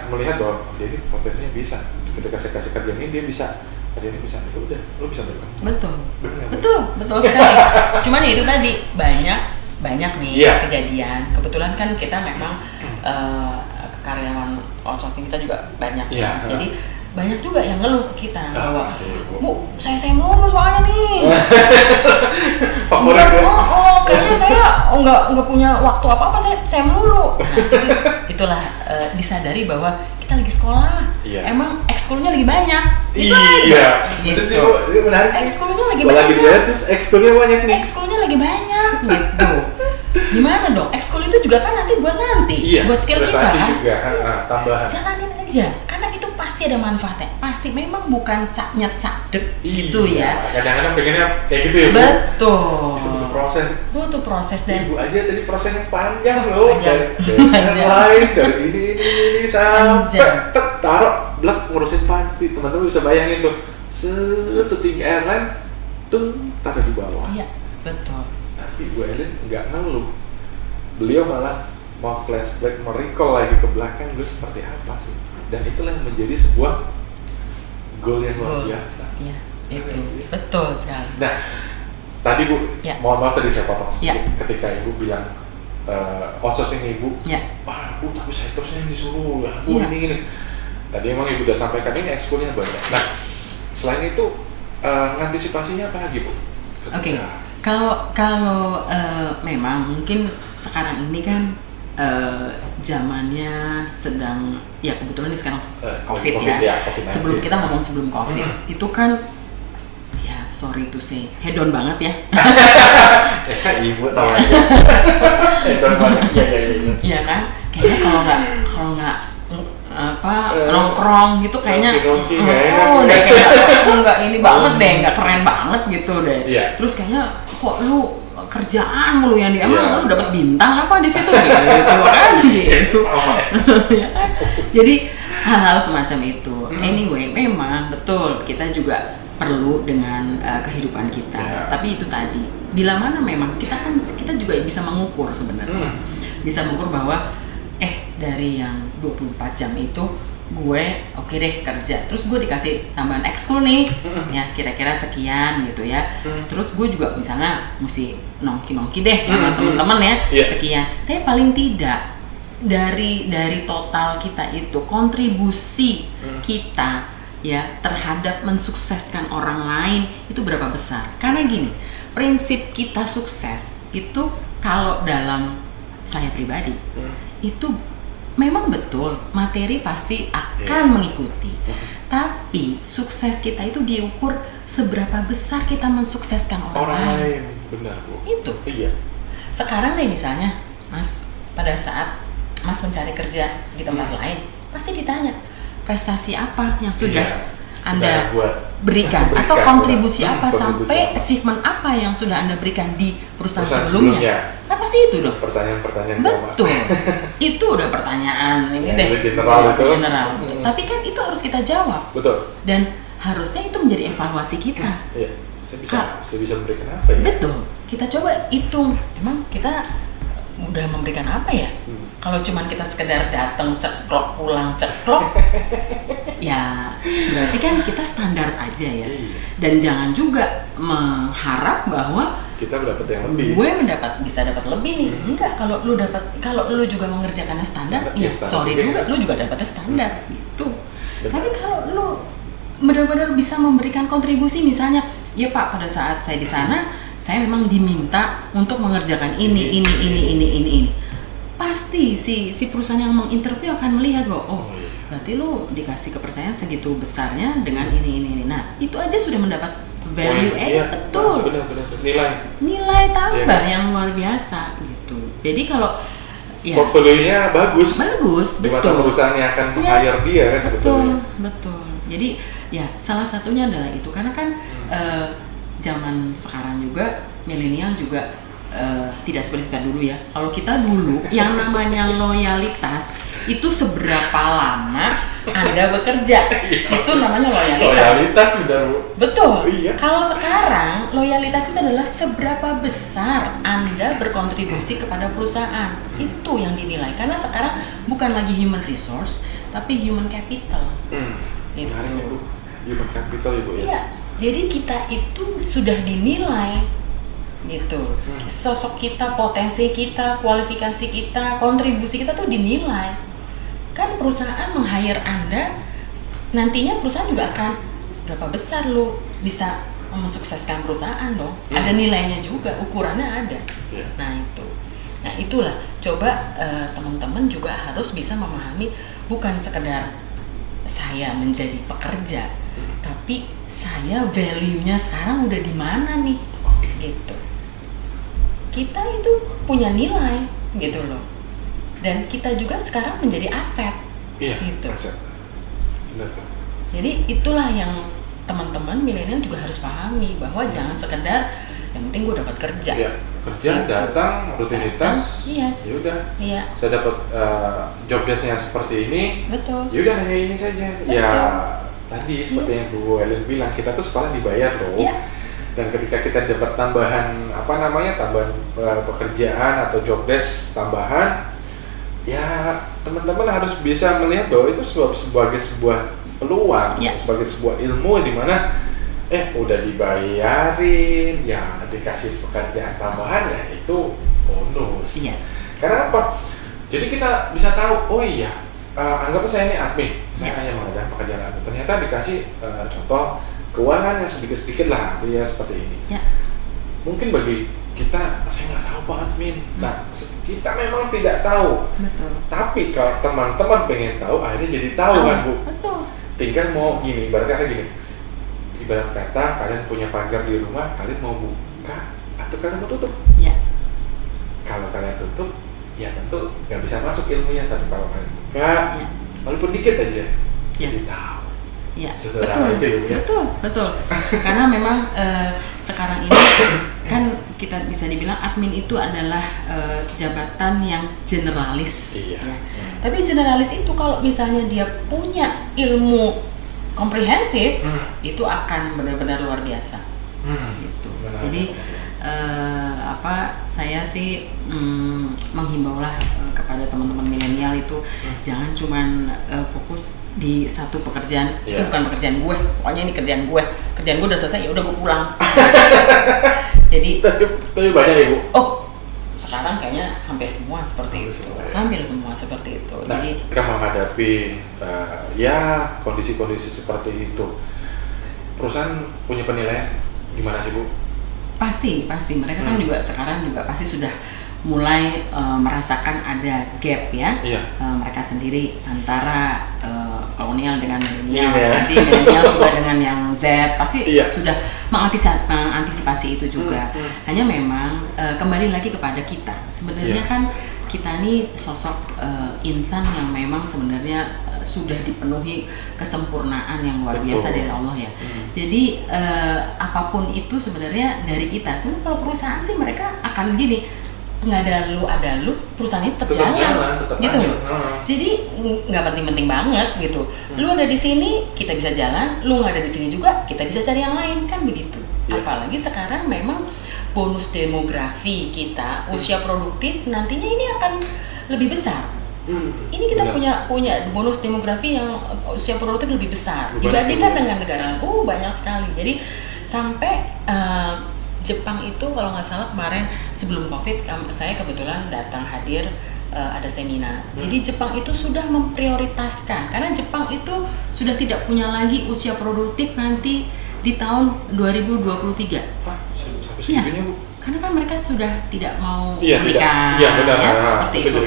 melihat bahwa dia ini potensinya bisa. Ketika saya kasih kerjaan ini dia bisa, kerjaan ini bisa, ya udah, lo bisa berkembang. Betul sekali. Cuman ya itu tadi banyak nih kejadian. Kebetulan kan kita memang karyawan outsourcing kita juga banyak ya. Jadi banyak juga yang ngeluh ke kita bahwa Bu, saya mulu soalnya nih. Favorit ya? Kayaknya saya nggak punya waktu apa-apa, saya melulu. Nah, itulah disadari bahwa kita lagi sekolah, emang ekskulnya lagi banyak. Iya, betul sih Bu, itu menarik. Ekskulnya lagi banyak. Sekolah gede terus ekskulnya banyak nih. Ekskulnya lagi banyak gitu. Gimana dong? Ekskul itu juga kan nanti buat buat skill kita kan. Juga, tambahan. Jalanin aja, karena itu pasti ada manfaatnya. Pasti memang bukan saknyat sakdek gitu ya. Kadang-kadang pengennya kayak gitu ya Bu. Betul. Itu butuh proses. Dan Ibu aja tadi prosesnya panjang loh. Dari lain, dari ini sampai taruh blek ngurusin panti. Teman-teman bisa bayangin tuh setinggi airline tuh taruh di bawah. Iya, betul. Tapi Bu Elin nggak ngeluh, beliau malah mau flashback, mau recall lagi ke belakang gue seperti apa sih, dan itulah yang menjadi sebuah goal yang luar biasa. Iya, itu betul sekali. Nah, tadi Bu, mohon maaf tadi saya potong sedikit ketika Ibu bilang outsourcing Ibu, wah Bu, tapi saya terusnya disuruh, Bu ini. Tadi emang Ibu udah sampaikan ini ekskulnya banyak. Nah, selain itu ngantisipasinya apa lagi Bu? Oke. Kalau memang mungkin sekarang ini kan zamannya sedang kebetulan ini sekarang COVID ya. Sebelum kita ngomong sebelum COVID itu kan sorry to say hedon banget ya. Ibu tahu aja. Hedon banget. Iya kan? Kayaknya kalau nggak nongkrong gitu kayaknya nggak ini banget deh, nggak keren banget gitu deh. Terus kayaknya kok lu kerjaan mulu yang emang lu dapat bintang apa di situ gitu kan gitu. Ya kan? Jadi hal-hal semacam itu. Anyway, memang betul kita juga perlu dengan kehidupan kita. Tapi itu tadi bila mana memang kita juga bisa mengukur sebenarnya. Bisa mengukur bahwa dari yang 24 jam itu gue oke deh kerja, terus gue dikasih tambahan ekskul nih ya kira-kira sekian gitu ya. Terus gue juga misalnya mesti nongki deh sama temen-temen ya sekian. Tapi paling tidak dari total kita itu kontribusi kita ya terhadap mensukseskan orang lain itu berapa besar. Karena gini, prinsip kita sukses itu kalau dalam saya pribadi itu memang betul materi pasti akan mengikuti, tapi sukses kita itu diukur seberapa besar kita mensukseskan orang lain. Benar Bu. Itu. Iya. Sekarang nih misalnya, Mas, pada saat Mas mencari kerja di tempat lain, pasti ditanya prestasi apa yang sudah Anda berikan atau kontribusi apa sampai achievement apa yang sudah Anda berikan di perusahaan sebelumnya. Nah pasti itu dong. Pertanyaan betul. Itu udah pertanyaan ini deh. General. Tapi kan itu harus kita jawab. Betul. Dan harusnya itu menjadi evaluasi kita. Iya. Saya bisa memberikan apa ya? Betul. Kita coba hitung. Emang kita udah memberikan apa ya? Kalau cuman kita sekedar datang ceklok pulang ceklok, ya berarti kan kita standar aja ya. Dan jangan juga mengharap bahwa kita mendapat yang lebih. Gue bisa dapat lebih nih. Enggak, kalau lu juga mengerjakannya standar, ya sorry juga, lu juga dapatnya standar gitu. Tapi kalau lu benar-benar bisa memberikan kontribusi, misalnya, ya Pak, pada saat saya di sana, saya memang diminta untuk mengerjakan ini. Pasti si perusahaan yang menginterview akan melihat bahwa berarti lu dikasih kepercayaan segitu besarnya dengan ini. Nah, itu aja sudah mendapat value betul. Benar. Nilai tambah yang luar biasa gitu. Jadi kalau portfolionya bagus, betul. Di mata perusahaan yang akan meng-hire dia kan sebetulnya. Betul. Jadi ya salah satunya adalah itu karena kan zaman sekarang juga milenial juga tidak seperti kita dulu ya. Kalau kita dulu yang namanya loyalitas itu seberapa lama Anda bekerja, itu namanya loyalitas. Loyalitas benar, Bu. Betul. Oh, iya. Kalau sekarang loyalitas itu adalah seberapa besar Anda berkontribusi kepada perusahaan. Itu yang dinilai. Karena sekarang bukan lagi human resource, tapi human capital. Menarik ya, Bu. Human capital ya, Bu ya. Iya. Jadi kita itu sudah dinilai gitu. Sosok kita, potensi kita, kualifikasi kita, kontribusi kita tuh dinilai. Kan perusahaan meng-hire Anda, nantinya perusahaan juga akan berapa besar lo bisa mensukseskan perusahaan dong. Ada nilainya juga, ukurannya ada. Nah itu. Nah itulah, coba teman-teman juga harus bisa memahami bukan sekedar saya menjadi pekerja, tapi saya value-nya sekarang udah di mana nih, gitu. Kita itu punya nilai, gitu loh. Dan kita juga sekarang menjadi aset, gitu. Aset. Benar. Jadi itulah yang teman-teman milenial juga harus pahami, bahwa jangan sekedar yang penting gue dapat kerja. Iya. Kerja, gitu. Datang, rutinitas, yes. Ya udah. Iya. Saya dapat job desk-nya seperti ini. Betul. Ya udah hanya ini saja. Betul. Ya tadi seperti yang Bu Ellen bilang, kita tuh sekolah dibayar loh. Iya. Dan ketika kita dapat tambahan tambahan pekerjaan atau job desk tambahan, ya teman-teman harus bisa melihat bahwa itu sebagai sebuah peluang, sebagai sebuah ilmu di mana udah dibayarin, ya dikasih pekerjaan tambahan, ya itu bonus. Yes. Karena apa? Jadi kita bisa tahu, oh iya, anggaplah saya ini admin, saya hanya mengerjakan pekerjaan admin. Ternyata dikasih contoh keuangan yang sedikit-sedikit lah, artinya seperti ini. Ya. Mungkin bagi kita, saya nggak tahu Pak Admin. Nah, kita memang tidak tahu. Betul. Tapi kalau teman-teman pengen tahu, akhirnya jadi tahu kan Bu. Betul. Tinggal mau gini, ibarat kata gini. Ibarat kata kalian punya pagar di rumah, kalian mau buka atau kalian mau tutup? Ya. Kalau kalian tutup, ya tentu nggak bisa masuk ilmunya. Tapi kalau kalian buka, walaupun dikit aja, jadi tahu. Ya, betul, itu, ya? betul. Karena memang sekarang ini kan kita bisa dibilang admin itu adalah jabatan yang generalis. Iya. Ya. Tapi generalis itu kalau misalnya dia punya ilmu komprehensif, itu akan benar-benar luar biasa. Gitu. Jadi saya sih menghimbaulah kepada teman-teman milenial itu jangan cuman fokus di satu pekerjaan. Itu bukan pekerjaan gue, pokoknya ini kerjaan gue udah selesai, ya udah gue pulang. Jadi tapi banyak ya Bu. Sekarang kayaknya hampir semua seperti itu. Hampir semua seperti itu. Nah, jadi kita menghadapi kondisi-kondisi seperti itu, perusahaan punya penilaian gimana sih Bu? Pasti mereka kan juga sekarang juga pasti sudah mulai merasakan ada gap ya. Mereka sendiri antara kolonial dengan milenial, nanti milenial juga dengan yang Z pasti sudah mengantisipasi itu juga. Hanya memang kembali lagi kepada kita. Sebenarnya kan kita ini sosok insan yang memang sebenarnya sudah dipenuhi kesempurnaan yang luar biasa dari Allah ya. Jadi apapun itu sebenarnya dari kita. Sebenarnya kalau perusahaan sih mereka akan gini, nggak ada lu perusahaan ini tetap jalan gitu. Jadi nggak penting-penting banget gitu. Lu ada di sini kita bisa jalan, lu nggak ada di sini juga kita bisa cari yang lain, kan begitu. Apalagi sekarang memang bonus demografi kita, usia produktif nantinya ini akan lebih besar. Ini kita punya bonus demografi yang usia produktif lebih besar dibandingkan dengan negara lain. Banyak sekali. Jadi sampai Jepang itu kalau nggak salah kemarin sebelum COVID saya kebetulan datang hadir ada seminar. Jadi Jepang itu sudah memprioritaskan karena Jepang itu sudah tidak punya lagi usia produktif nanti di tahun 2023. Iya. Karena kan mereka sudah tidak mau menikah, seperti itu.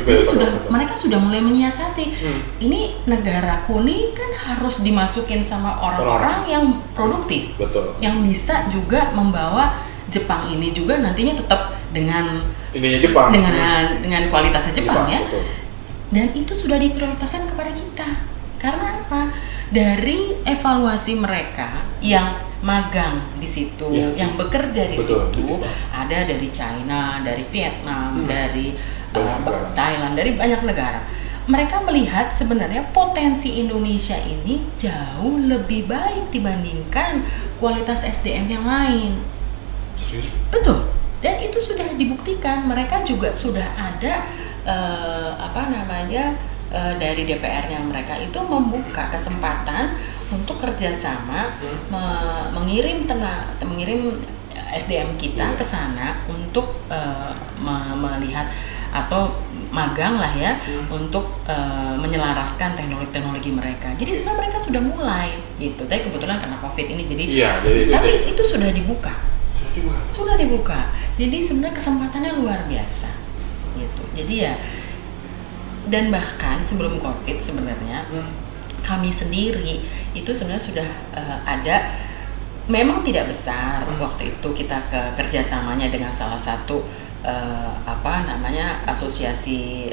Jadi mereka sudah mulai menyiasati. Ini negaraku nih kan harus dimasukin sama orang-orang yang produktif, yang bisa juga membawa Jepang ini juga nantinya tetap dengan dengan kualitasnya Jepang ya. Dan itu sudah diprioritaskan kepada kita. Karena apa? Dari evaluasi mereka yang magang di situ, yang bekerja di situ ada dari China, dari Vietnam, dari Thailand, dari banyak negara. Mereka melihat sebenarnya potensi Indonesia ini jauh lebih baik dibandingkan kualitas SDM yang lain. Betul. Dan itu sudah dibuktikan. Mereka juga sudah ada dari DPR-nya mereka itu membuka kesempatan untuk kerjasama mengirim SDM kita ke sana untuk melihat atau magang lah ya untuk menyelaraskan teknologi mereka. Jadi sebenarnya mereka sudah mulai gitu. Tapi kebetulan karena COVID ini jadi itu sudah dibuka. Sudah dibuka. Jadi sebenarnya kesempatannya luar biasa gitu. Jadi ya, dan bahkan sebelum COVID sebenarnya kami sendiri itu sebenarnya sudah ada, memang tidak besar waktu itu kita kerjasamanya dengan salah satu asosiasi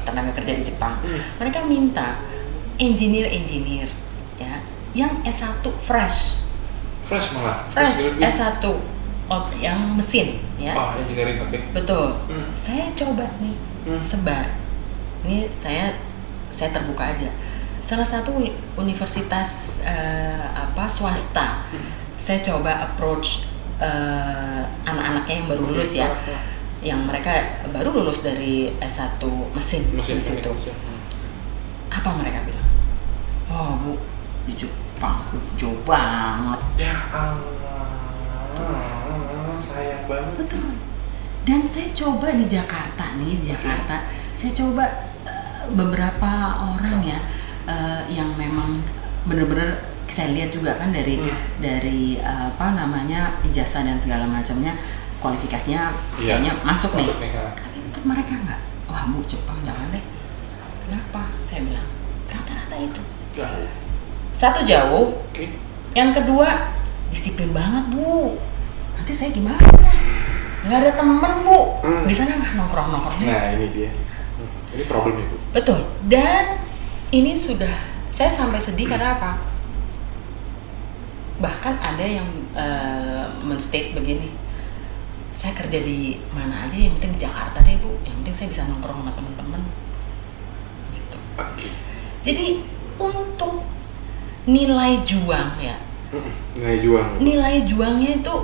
tenaga kerja di Jepang. Mereka minta engineer ya yang S1 fresh malah S1 yang mesin ya. Engineering, betul. Saya coba nih sebar ini, saya terbuka aja, salah satu universitas swasta. Saya coba approach anak-anaknya yang baru lulus ya, yang mereka baru lulus dari S1 mesin di situ. Apa mereka bilang? Oh Bu, di Jepang jauh banget. Ya Allah, sayang banget. Betul. Dan saya coba di Jakarta saya coba beberapa orang ya yang memang benar-benar saya lihat juga kan dari ijazah dan segala macamnya, kualifikasinya kayaknya masuk nih. Tapi untuk mereka enggak. Wah Bu, Jepang jangan deh. Kenapa? Saya bilang rata-rata itu jauh. Satu jauh. Yang kedua disiplin banget Bu. Nanti saya gimana? Nggak ada temen Bu. Di sana nggak nongkrong-nongkrongnya. Nah ini dia. Ini problemnya Bu. Betul. Dan ini sudah, saya sampai sedih karena apa? Bahkan ada yang men-state begini, saya kerja di mana aja, yang penting di Jakarta deh Bu, yang penting saya bisa nongkrong sama teman-teman gitu. Jadi untuk nilai juang ya, nilai juangnya itu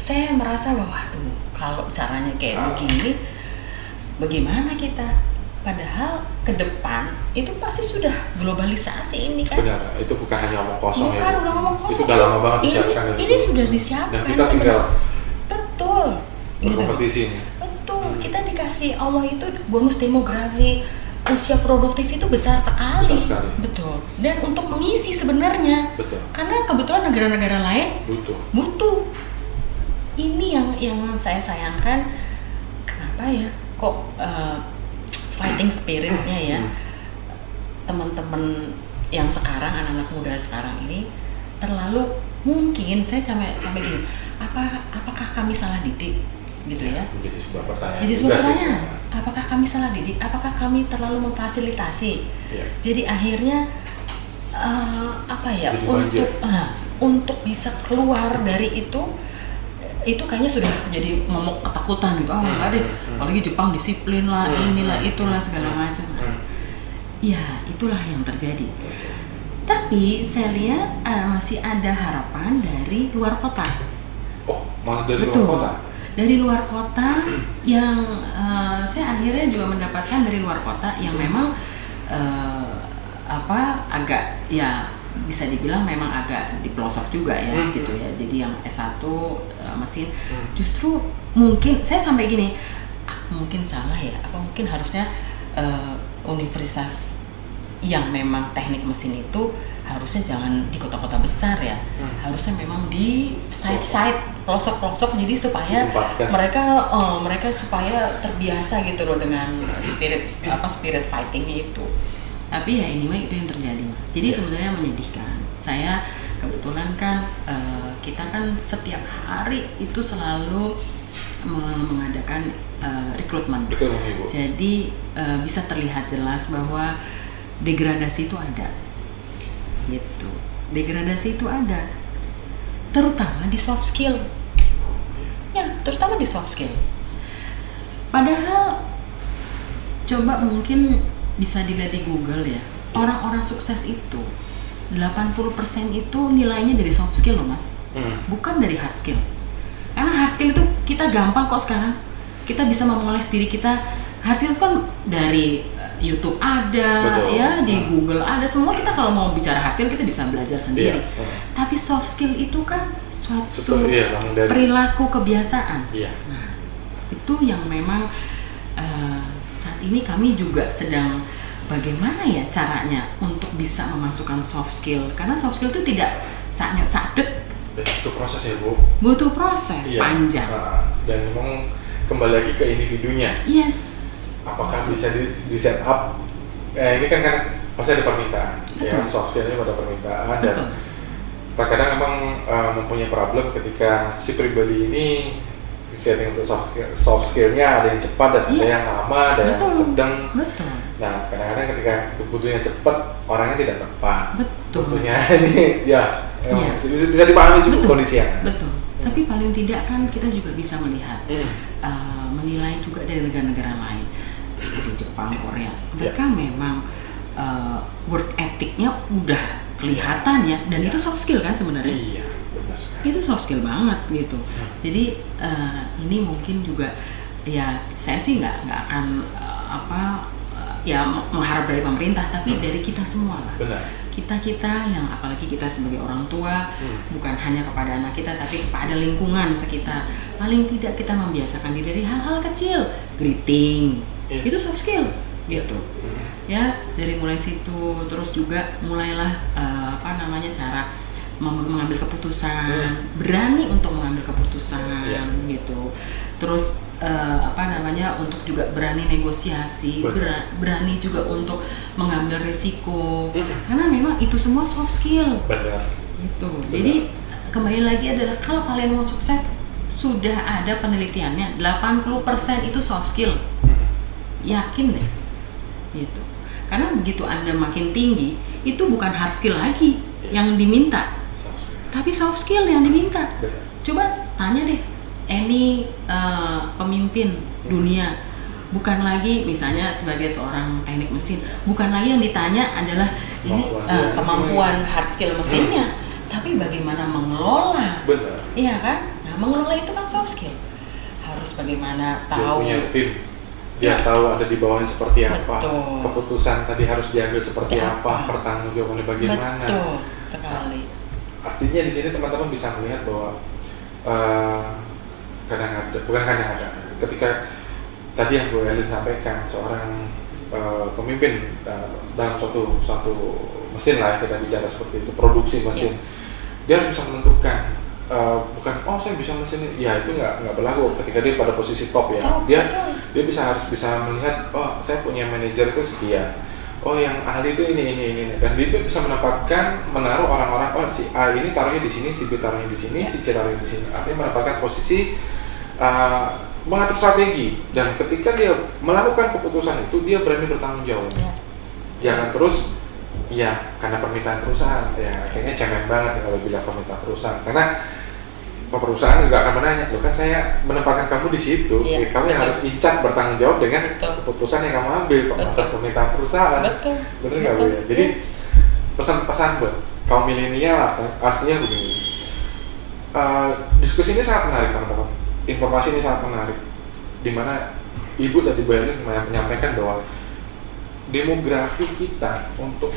saya merasa bahwa aduh, kalau caranya kayak begini bagaimana kita? Padahal ke depan itu pasti sudah globalisasi ini kan. Benar, itu bukan hanya omong kosong. Bukan, udah ngomong kosong. Itu udah lama banget disiapkan. Ini sudah disiapkan. Dan kita tinggal berkompetisi ini. Betul, kita dikasih Allah itu bonus demografi, usia produktif itu besar sekali. Betul. Dan untuk mengisi sebenarnya. Betul. Karena kebetulan negara-negara lain butuh. Ini yang saya sayangkan. Kenapa ya? Kok fighting spiritnya ya teman-teman yang sekarang, anak-anak muda sekarang ini terlalu, mungkin saya sampai gini, apakah kami salah didik gitu ya? Jadi sebuah pertanyaan. Apakah kami salah didik? Apakah kami terlalu memfasilitasi? Jadi akhirnya untuk bisa keluar dari itu kayaknya sudah jadi momok ketakutan gitu. Enggak deh, apalagi Jepang disiplin lah, inilah itulah segala macam. Ya itulah yang terjadi. Tapi saya lihat masih ada harapan dari luar kota. Oh, malah dari luar kota? Dari luar kota yang saya akhirnya juga mendapatkan dari luar kota yang memang agak ya bisa dibilang memang agak di pelosok juga ya gitu ya. Jadi yang S1 mesin justru mungkin saya sampai gini, mungkin salah ya, apa mungkin harusnya universitas yang memang teknik mesin itu harusnya jangan di kota-kota besar ya, harusnya memang di side-side, pelosok-pelosok, jadi supaya mereka supaya terbiasa gitu loh dengan spirit fightingnya itu. Tapi ya anyway itu yang terjadi Mas. Jadi sebenarnya menyedihkan. Saya kebetulan kan kita kan setiap hari itu selalu mengadakan rekrutmen. Jadi bisa terlihat jelas bahwa degradasi itu ada. Gitu. degradasi itu ada, terutama di soft skill. Ya, terutama di soft skill. Padahal coba mungkin bisa dilihat di Google ya, orang-orang sukses itu 80% itu nilainya dari soft skill loh Mas, bukan dari hard skill. Karena hard skill itu kita gampang kok sekarang, kita bisa memoles diri kita. Hard skill itu kan dari YouTube ada, betul, ya di Google ada, semua kita kalau mau bicara hard skill kita bisa belajar sendiri. Tapi soft skill itu kan suatu perilaku kebiasaan. Nah, itu yang memang saat ini kami juga sedang bagaimana ya caranya untuk bisa memasukkan soft skill, karena soft skill itu tidak saatnya sadek. Butuh proses ya Bu. Butuh proses panjang. Dan memang kembali lagi ke individunya. Yes. Apakah bisa di set up? Ini kan pasti ada permintaan. Ya, soft skill ini pada permintaan. Dan terkadang memang mempunyai problem ketika si pribadi ini setting untuk soft skillnya ada yang cepat dan ada yang lama, ada yang sedang. Nah, kadang-kadang ketika kebutuhannya cepat, orangnya tidak tepat. Tentunya ini bisa dipahami sih kondisinya. Betul. Tapi paling tidak kan kita juga bisa melihat, menilai juga dari negara-negara lain seperti Jepang, Korea. Mereka memang work ethic-nya udah kelihatan ya, dan itu soft skill kan sebenarnya. Iya, benar sekali. Itu soft skill banget gitu. Jadi ini mungkin juga ya saya sih nggak akan ya mengharap dari pemerintah, tapi dari kita semua lah. Benar. Kita yang apalagi kita sebagai orang tua, bukan hanya kepada anak kita tapi kepada lingkungan sekitar. Paling tidak kita membiasakan diri dari hal-hal kecil, greeting, itu soft skill gitu. Ya, dari mulai situ terus juga mulailah cara mengambil keputusan, berani untuk mengambil keputusan gitu. Terus untuk juga berani negosiasi, berani juga untuk mengambil resiko, karena memang itu semua soft skill. Benar. Gitu. Jadi kembali lagi adalah kalau kalian mau sukses, sudah ada penelitiannya 80% itu soft skill. Yakin deh. Gitu. Karena begitu Anda makin tinggi, itu bukan hard skill lagi yang diminta, tapi soft skill yang diminta. Coba tanya deh, any pemimpin dunia, bukan lagi misalnya sebagai seorang teknik mesin, bukan lagi yang ditanya adalah ini kemampuan hard skill mesinnya, tapi bagaimana mengelola. Benar. Iya kan? Nah, mengelola itu kan soft skill. Harus bagaimana tahu. Dia punya tim. Dia tahu ada di bawahnya seperti apa. Keputusan tadi harus diambil seperti apa, pertanggungjawabannya bagaimana. Betul sekali. Artinya di sini teman-teman bisa melihat bahwa kadang-kadang ketika tadi yang Bu Elin sampaikan, seorang pemimpin dalam suatu mesin lah, kita bicara seperti itu, produksi mesin, dia harus bisa menentukan bukan saya bisa mesin, ya itu nggak berlaku ketika dia pada posisi top ya. Dia harus bisa melihat, saya punya manajer itu sekian, yang ahli itu ini, dan dia bisa menaruh orang-orang, si A ini taruhnya di sini, si B taruhnya di sini, si C taruhnya di sini. Artinya menempatkan posisi, mengatur strategi, dan ketika dia melakukan keputusan itu dia berani bertanggung jawab. Jangan terus karena permintaan perusahaan, kayaknya cemen banget kalau bilang permintaan perusahaan, karena perusahaan nggak akan menanya, kan saya menempatkan kamu di situ, kamu yang harus incat bertanggung jawab dengan keputusan yang kamu ambil atas permintaan perusahaan. Bener nggak Bu ya? Jadi pesan-pesan buat kaum milenial artinya begini, diskusi ini sangat menarik teman-teman, informasi ini sangat menarik, dimana Ibu tadi Bu Elin menyampaikan bahwa demografi kita untuk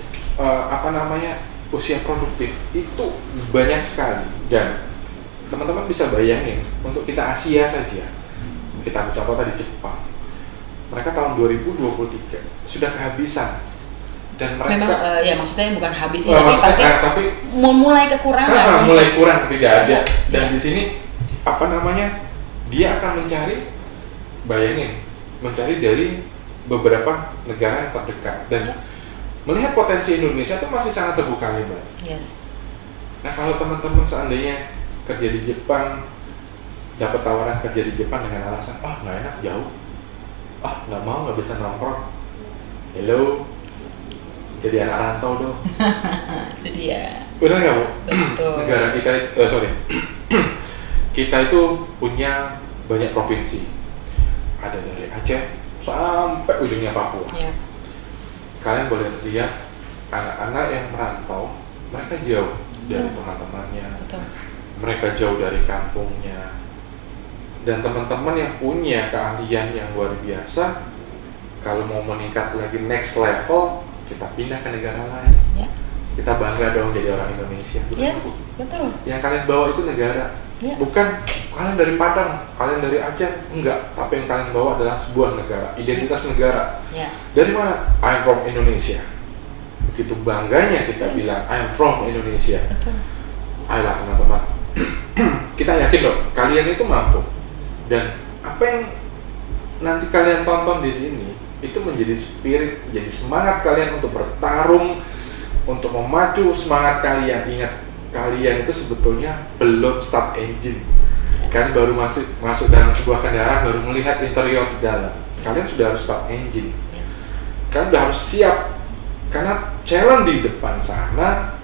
usia produktif itu banyak sekali, dan teman-teman bisa bayangin untuk kita Asia saja, kita ambil contoh tadi Jepang, mereka tahun 2023 sudah kehabisan, dan mereka memang maksud saya bukan habis tapi mulai kekurangan, mulai kurang, tidak ada. Dan di sini dia akan mencari dari beberapa negara yang terdekat, dan melihat potensi Indonesia itu masih sangat terbuka lebar. Nah, kalau teman-teman seandainya kerja di Jepang, dapat tawaran kerja di Jepang dengan alasan nggak enak, jauh, nggak bisa nongkrong, hello, jadi anak rantau dong. Itu dia. Benar nggak Bu? Betul. Negara kita, kita itu punya banyak provinsi. Ada dari Aceh sampai ujungnya Papua. Ya. Kalian boleh lihat anak-anak yang merantau, mereka jauh dari teman-temannya, mereka jauh dari kampungnya. Dan teman-teman yang punya keahlian yang luar biasa, kalau mau meningkat lagi next level, kita pindah ke negara lain. Ya. Kita bangga dong jadi orang Indonesia. Yes, betul. Yang kalian bawa itu negara. Ya. Bukan kalian dari Padang, kalian dari Aceh, enggak. Tapi yang kalian bawa adalah sebuah negara, identitas negara. Ya. Dari mana? I'm from Indonesia. Begitu bangganya kita bilang I'm from Indonesia. Betul. Ayolah teman-teman, kita yakin loh kalian itu mampu. Dan apa yang nanti kalian tonton di sini itu menjadi spirit, menjadi semangat kalian untuk bertarung, untuk memacu semangat kalian. Ingat, kalian itu sebetulnya belum start engine. Kalian baru masuk dalam sebuah kendaraan, baru melihat interior di dalam. Kalian sudah harus start engine. Kalian sudah harus siap, karena challenge di depan sana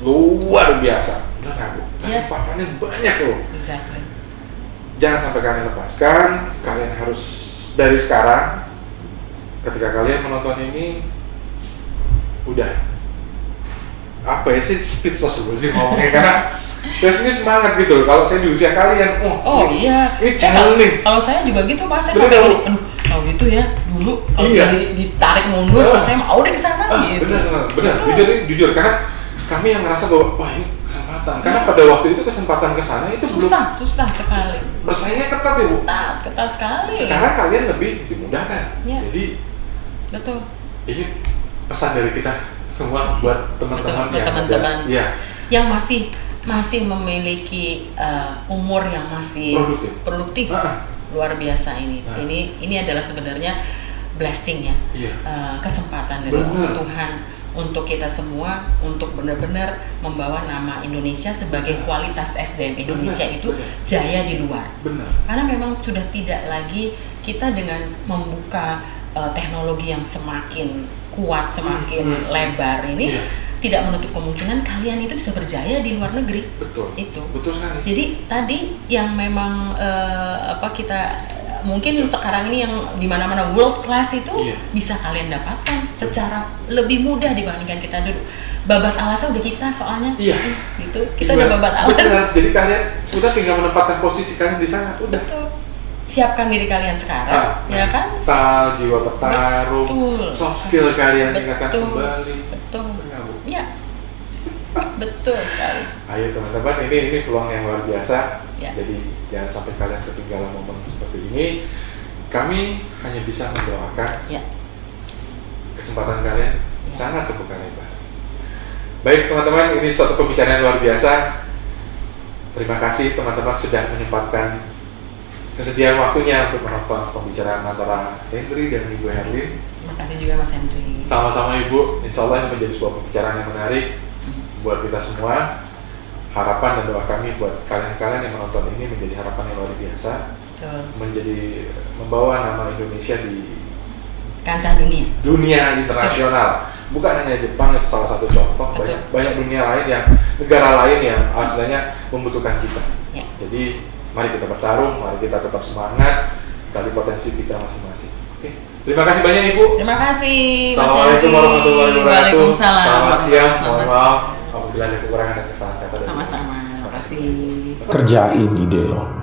luar biasa. Benar nggak Bu? Kesempatannya banyak loh. Exactly. Jangan sampai kalian lepaskan. Kalian harus dari sekarang, ketika kalian menonton ini, udah apa ya sih, speechless dulu sih ngomongnya, karena saya sini semangat gitu loh. Kalau saya di usia kalian, ini challenge nih. Kalau saya juga gitu Pak, saya sampai gini, aduh kalau gitu ya dulu kalau bisa ditarik mundur, saya mau deh kesana gitu. Benar, jujur karena kami yang ngerasa bahwa wah ini kesempatan, karena pada waktu itu kesempatan kesana itu susah sekali. Bersaingnya ketat ya Bu. Ketat sekali. Sekarang kalian lebih dimudahkan. Ya. Jadi betul. Ini pesan dari kita semua buat teman-teman yang masih memiliki umur yang masih produktif. Luar biasa ini. Ini adalah sebenarnya blessing ya. Kesempatan dari Tuhan untuk kita semua untuk benar-benar membawa nama Indonesia sebagai kualitas SDM Indonesia itu jaya di luar. Karena memang sudah tidak lagi kita dengan membuka teknologi yang semakin kuat, semakin lebar ini tidak menutup kemungkinan kalian itu bisa berjaya di luar negeri. Betul sekali. Jadi tadi yang memang kita mungkin sekarang ini yang di mana-mana world class itu bisa kalian dapatkan secara lebih mudah dibandingkan kita dulu. Babat alasnya udah kita soalnya. Gitu. Kita udah babat alas. Jadi kalian sudah tinggal menempatkan posisi kalian di sana. Udah. Betul. Siapkan diri kalian sekarang, ya kan? Jiwa petarung, soft skill kalian tingkatkan kembali. Betul. Ya. Betul sekali. Ayo teman-teman, ini peluang yang luar biasa. Jadi jangan sampai kalian ketinggalan momen seperti ini. Kami hanya bisa mendoakan kesempatan kalian sangat terbuka lebar. Baik teman-teman, ini suatu pembicaraan luar biasa. Terima kasih teman-teman sudah menyempatkan kesediaan waktunya untuk menonton pembicaraan antara Henry dan Ibu Herlin. Terima kasih juga Mas Henry. Sama-sama Ibu, insya Allah ini menjadi sebuah pembicaraan yang menarik buat kita semua. Harapan dan doa kami buat kalian-kalian yang menonton ini menjadi harapan yang luar biasa. Menjadi membawa nama Indonesia di kancah dunia internasional. Bukan hanya Jepang, itu salah satu contoh. Banyak dunia lain negara lain yang aslinya membutuhkan kita. Jadi mari kita bertarung, mari kita tetap semangat, gali potensi kita masing-masing. Oke. Terima kasih banyak Ibu. Terima kasih. Assalamualaikum warahmatullahi wabarakatuh. Waalaikumsalam. Selamat siang. Mohon maaf apabila ada kekurangan dan kesalahan kata. Sama-sama. Terima kasih. Kerjain ide lo.